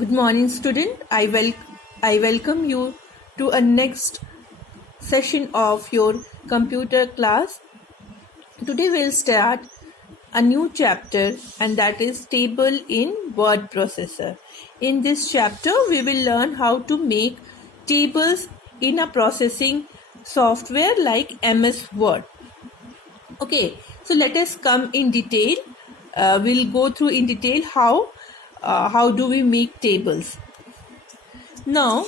Good morning, student. I welcome you to a next session of your computer class. Today we'll start a new chapter, and that is table in word processor. In this chapter we will learn how to make tables in a processing software like MS Word. Okay, so let us come in detail. We'll go through in detail how do we make tables. Now,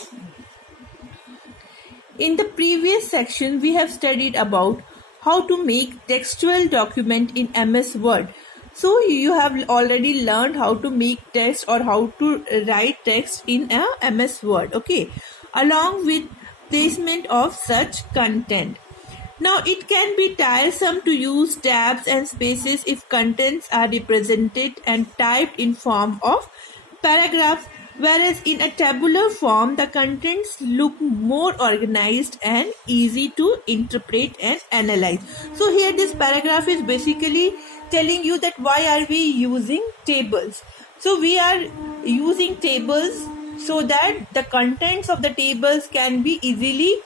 in the previous section, we have studied about how to make textual document in MS Word. So you have already learned how to make text or how to write text in a MS Word, okay, along with placement of such content. Now it can be tiresome to use tabs and spaces if contents are represented and typed in form of paragraphs, whereas in a tabular form the contents look more organized and easy to interpret and analyze. So here this paragraph is basically telling you that why are we using tables. So we are using tables so that the contents of the tables can be easily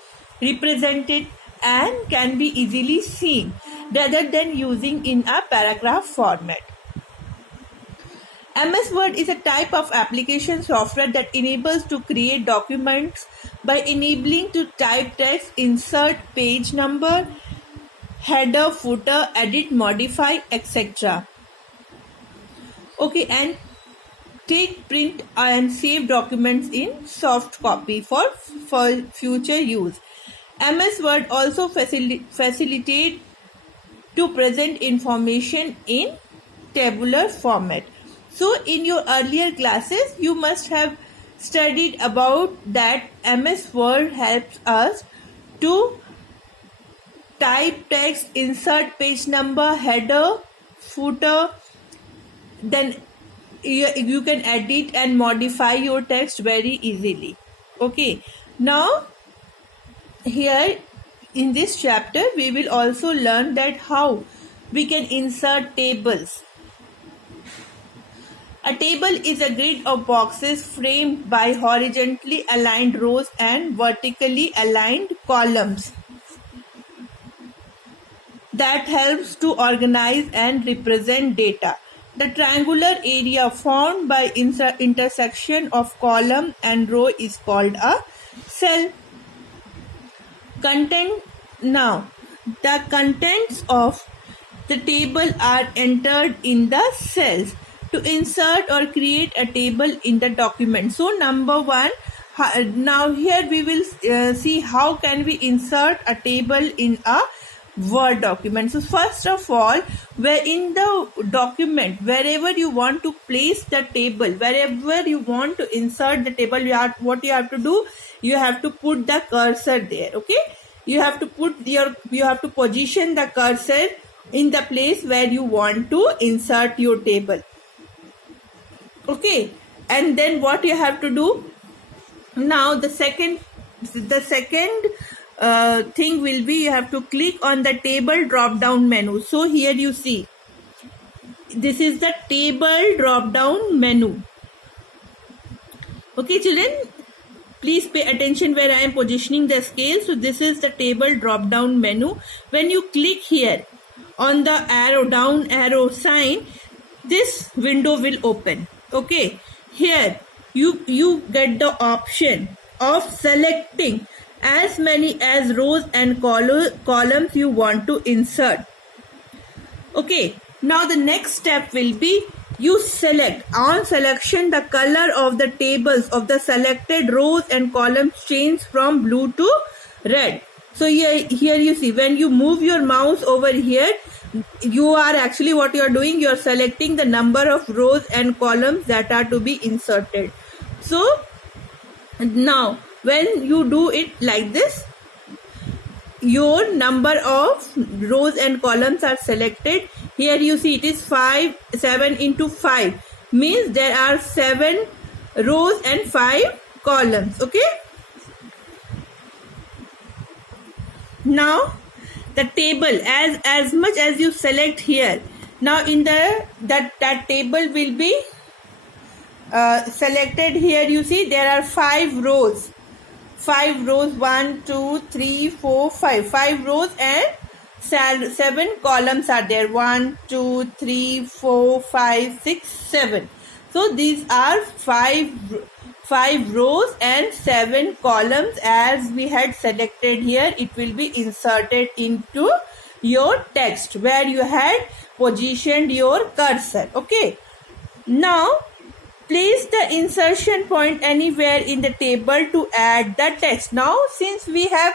represented and can be easily seen rather than using in a paragraph format. MS Word is a type of application software that enables to create documents by enabling to type text, insert page number, header, footer, edit, modify, etc. Okay, and take, print and save documents in soft copy for future use. MS Word also facilitate to present information in tabular format. So in your earlier classes, you must have studied about that MS Word helps us to type text, insert page number, header, footer, then you can edit and modify your text very easily. Okay, now here in this chapter we will also learn that how we can insert tables. A table is a grid of boxes framed by horizontally aligned rows and vertically aligned columns that helps to organize and represent data. The triangular area formed by intersection of column and row is called a cell. Content. Now, the contents of the table are entered in the cells to insert or create a table in the document. So number one, now here we will see how can we insert a table in a Word document. So first of all, where in the document, wherever you want to place the table, wherever you want to insert the table, what you have to do, you have to put the cursor there. Okay, you have to position the cursor in the place where you want to insert your table. Okay, and then what you have to do now, the second thing will be you have to click on the table drop down menu. So here you see this is the table drop down menu. Okay children, please pay attention where I am positioning the scale. So this is the table drop down menu. When you click here on the down arrow sign, this window will open. Okay, here you get the option of selecting as many as rows and columns you want to insert. Okay, now the next step will be you select. On selection, the color of the tables of the selected rows and columns change from blue to red. So here you see when you move your mouse over here, you are actually what you are doing, you are selecting the number of rows and columns that are to be inserted. So now when you do it like this, your number of rows and columns are selected. Here you see it is 7 into 5 means there are 7 rows and 5 columns. Okay, now the table, as much as you select here, now in that table will be selected here, you see there are 5 rows. 5 rows, 1 2 3 4 5, 5 rows and 7 columns are there. 1 2 3 4 5 6 7. So these are 5 rows and 7 columns as we had selected here. It will be inserted into your text where you had positioned your cursor. Okay, now place the insertion point anywhere in the table to add the text. Now since we have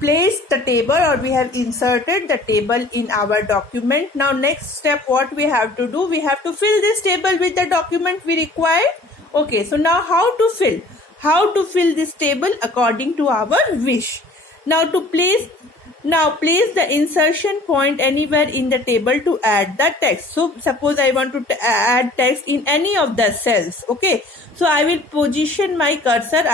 placed the table, or we have inserted the table in our document, now next step what we have to do, we have to fill this table with the document we required. Okay, so now how to fill this table according to our wish. Now place the insertion point anywhere in the table to add the text. So suppose I want to add text in any of the cells. Okay, so I will position my cursor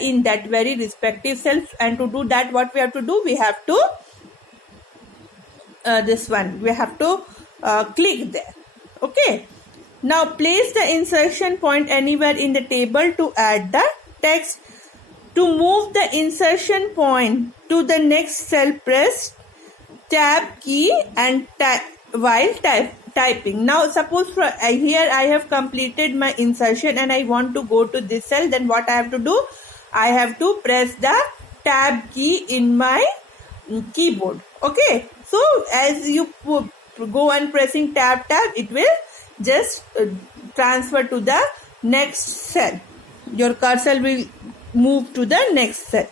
in that very respective cell, and to do that what we have to do, we have to click there. Okay, now place the insertion point anywhere in the table to add the text. To move the insertion point to the next cell, press tab key and while typing. Now suppose here I have completed my insertion and I want to go to this cell, then what I have to do, I have to press the tab key in my keyboard. Okay, so as you go on pressing tab, it will just transfer to the next cell. Your cursor will move to the next cell.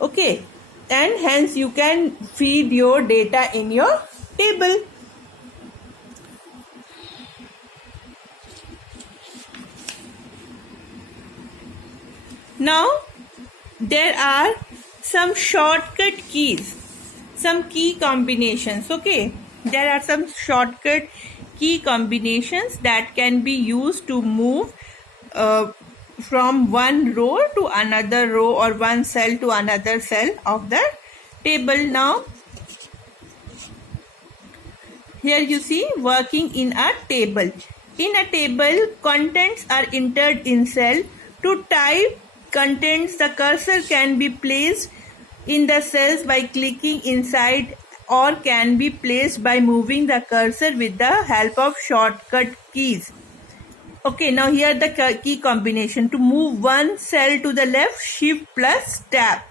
Okay, and hence you can feed your data in your table. Now there are some shortcut keys, some key combinations. Okay, there are some shortcut key combinations that can be used to move from one row to another row, or one cell to another cell of the table. Now here you see working in a table. In a table, contents are entered in cell. To type contents, the cursor can be placed in the cells by clicking inside, or can be placed by moving the cursor with the help of shortcut keys. Okay, now here the key combination. To move one cell to the left, shift plus tab.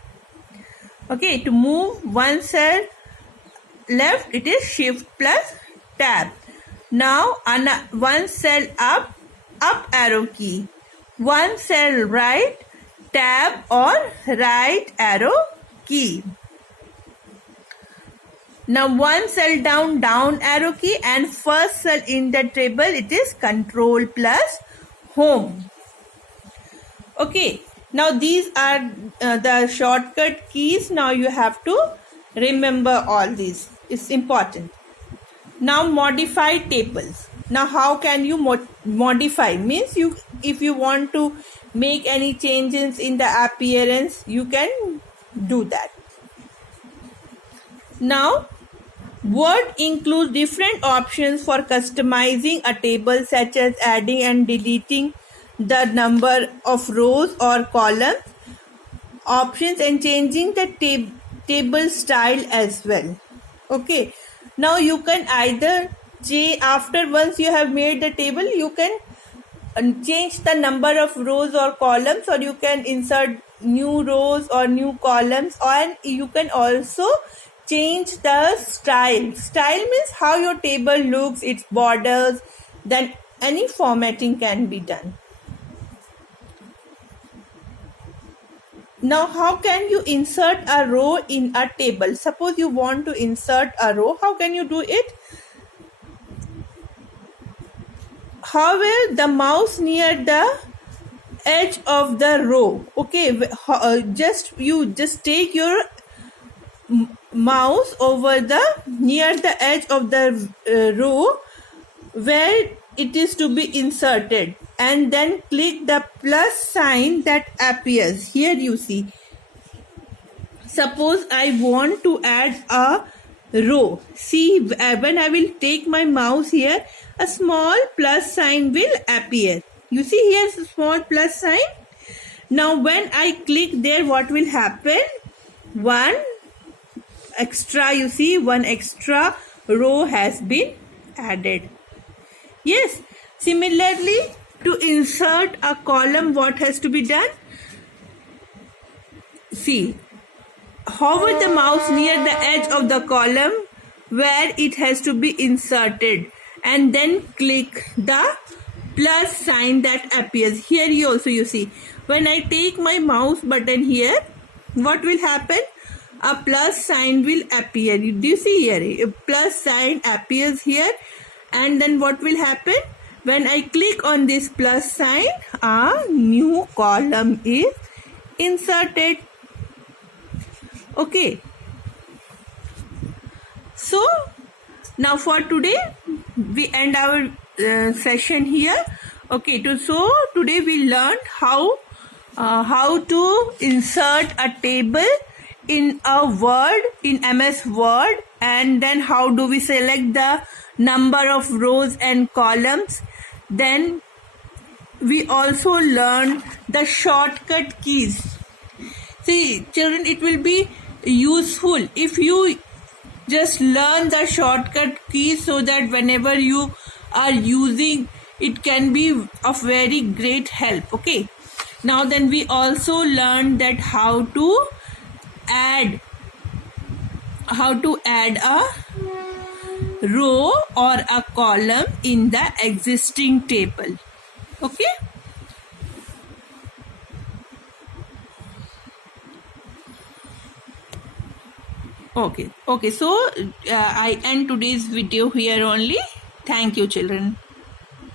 Okay, to move one cell left, it is shift plus tab. Now one cell up arrow key. One cell right, tab or right arrow key. Now one cell down arrow key, and first cell in the table, it is control plus home. Okay, now these are the shortcut keys. Now you have to remember all these. It's important. Now modify tables. Now how can you modify? Means if you want to make any changes in the appearance, you can do that. Now Word includes different options for customizing a table, such as adding and deleting the number of rows or columns, options, and changing the table style as well. Okay, now you can either once you have made the table, you can change the number of rows or columns, or you can insert new rows or new columns, and you can also change the style. Style means how your table looks, its borders, then any formatting can be done. Now, how can you insert a row in a table? Suppose you want to insert a row, how can you do it? Hover the mouse near the edge of the row. Okay, you just take your mouse over near the edge of the row where it is to be inserted, and then click the plus sign that appears here. You see, suppose I want to add a row. See, when I will take my mouse here, a small plus sign will appear. You see here is a small plus sign. Now when I click there, what will happen? One extra, you see, one extra row has been added. Yes, similarly, to insert a column, what has to be done? See, hover the mouse near the edge of the column where it has to be inserted and then click the plus sign that appears. Here you see, when I take my mouse button here, what will happen? A plus sign will appear. Do you see here? A plus sign appears here, and then what will happen? When I click on this plus sign, a new column is inserted. Okay. So now for today we end our session here. Okay. So today we learned how to insert a table in a Word, in MS Word, and then how do we select the number of rows and columns. Then we also learned the shortcut keys. See children, it will be useful if you just learn the shortcut keys so that whenever you are using it can be of very great help. Okay. Now then we also learned that how to add a row or a column in the existing table. Okay. Okay. So I end today's video here only. Thank you children.